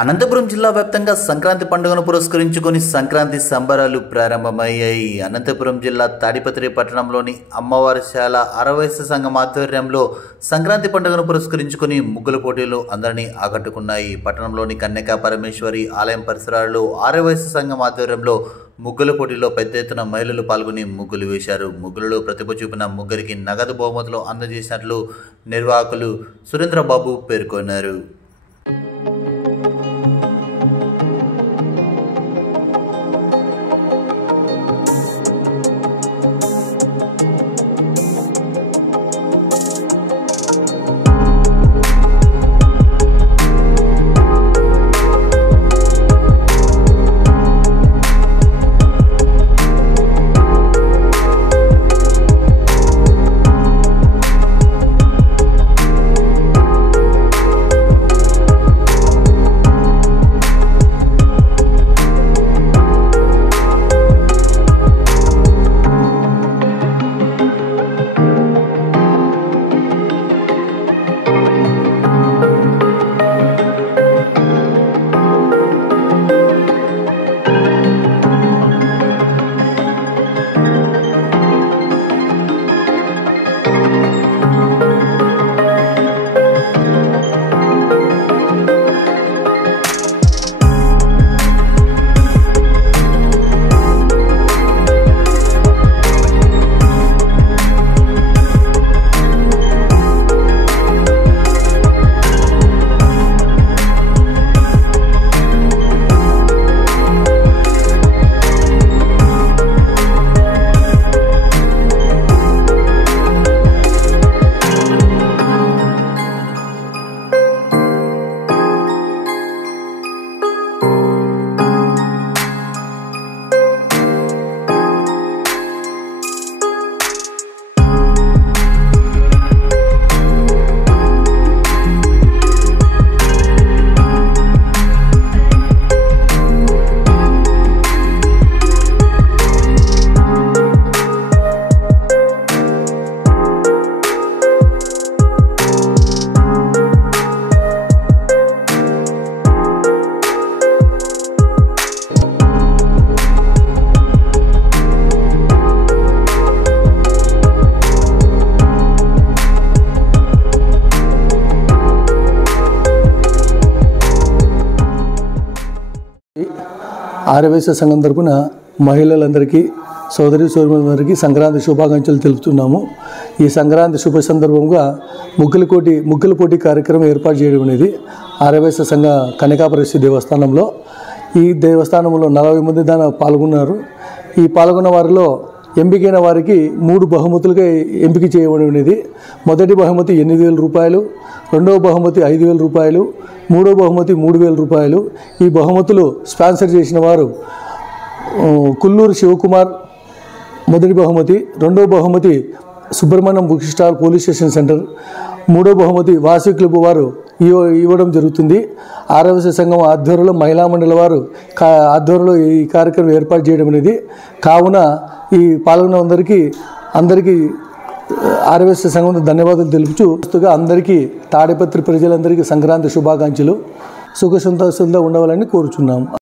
అనంతపురం జిల్లా వ్యాప్తంగా సంక్రాంతి పండుగను పురస్కరించుకొని సంక్రాంతి సంబరాలు ప్రారంభమయ్యాయి. అనంతపురం జిల్లా తాడిపత్రి పట్టణంలోని అమ్మవారిశాల ఆరవయస్సు సంఘం ఆధ్వర్యంలో సంక్రాంతి పండుగను పురస్కరించుకొని ముగ్గుల పోటీలు అందరినీ ఆకట్టుకున్నాయి. పట్టణంలోని కన్యకా పరమేశ్వరి ఆలయం పరిసరాల్లో ఆరవయస్సు సంఘం ఆధ్వర్యంలో ముగ్గుల పోటీలో పెద్ద ఎత్తున మహిళలు పాల్గొని ముగ్గులు వేశారు. ముగ్గులలో ప్రతిభ చూపిన ముగ్గురికి నగదు బహుమతులు అందజేసినట్లు నిర్వాహకులు సురేంద్రబాబు పేర్కొన్నారు. ఆరవయస్సు సంఘం తరపున మహిళలందరికీ సోదరి సోదరులందరికీ సంక్రాంతి శుభాకాంక్షలు తెలుపుతున్నాము. ఈ సంక్రాంతి శుభ సందర్భంగా ముగ్గుల పోటీ కార్యక్రమం ఏర్పాటు చేయడం అనేది ఆరవయస్సు సంఘ కనకాపరమేశ్వరి దేవస్థానంలో. ఈ దేవస్థానంలో 40 మంది దాని పాల్గొన్నారు. ఈ పాల్గొన్న వారిలో ఎంపికైన వారికి 3 బహుమతులుగా ఎంపిక చేయడం అనేది. మొదటి బహుమతి 8,000 రూపాయలు, రెండవ బహుమతి 5,000 రూపాయలు, మూడవ బహుమతి 3,000 రూపాయలు. ఈ బహుమతులు స్పాన్సర్ చేసిన వారు కుల్లూరు శివకుమార్ మొదటి బహుమతి, రెండవ బహుమతి Subrahmanyam book stall police station centre, మూడవ బహుమతి వాసవి క్లబ్ వారు ఇవ్వడం జరుగుతుంది. ఆరవయస్సు సంఘం ఆధ్వర్యంలో మహిళా మండలి వారు ఆధ్వర్యంలో ఈ కార్యక్రమం ఏర్పాటు చేయడం అనేది. కావున ఈ పాల్గొన్న అందరికీ ఆరవయస్సు సంఘం ధన్యవాదాలు తెలుపుచూ అందరికీ తాడిపత్రి ప్రజలందరికీ సంక్రాంతి శుభాకాంక్షలు, సుఖ సంతోషంగా ఉండవాలని కోరుచున్నాము.